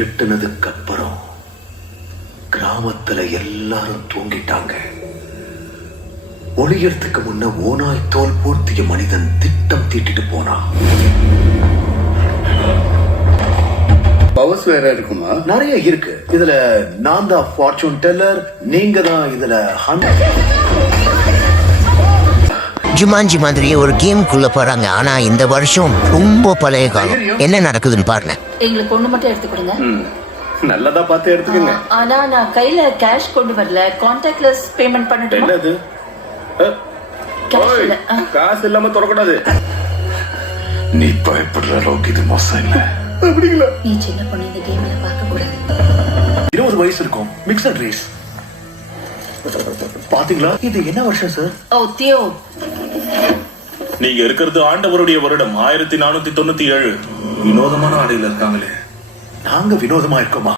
இருட்டுனதுக்கு அப்புறம் கிராமத்துல எல்லாரும் தூங்கிட்டாங்க. ஒளியறதுக்கு முன்ன ஓனாய் தோல் பூர்த்திய மனிதன் திட்டம் தீட்டிட்டு போனான். பவர்ஸ் வேற இருக்குமா? நிறைய இருக்கு. இதுல நான் தான் ஃபார்ச்சூன் டெல்லர், நீங்க தான் இதுல ஜுமான்ஜி மாதிரியே ஒரு கேம்குள்ள போறாங்க. ஆனா இந்த வருஷம் ரொம்ப பழைய காலம். என்ன நடக்குதுன்னு பாருங்க. எங்களுக்கு ஒண்ணு மட்டும் எடுத்து கொடுங்க. நல்லதா பார்த்து எடுத்துக்கங்க. ஆனா நான் கையில கேஷ் கொண்டு வரல. கான்டாக்ட்லெஸ் பேமெண்ட் பண்ணட்டுமா? என்னது? கேஷ் இல்ல. காசு இல்லாம தொடக்கூடாது. நீ பயப்படுற அளவுக்கு இது மோசம் இல்ல. அப்படிங்களா? நீ சின்ன பொண்ணு இந்த கேம்ல பார்க்க கூடாது. 20 வயசு இருக்கும். Mixed race. பாத்தீங்களா? இது என்ன வருஷம் சார்? ஓ தியோ, நீங்க இருக்கிறது ஆண்டவருடைய வருடம் 1497. வினோதமான ஆடையில இருக்காங்களே. நாங்க வினோதமா இருக்கோமா?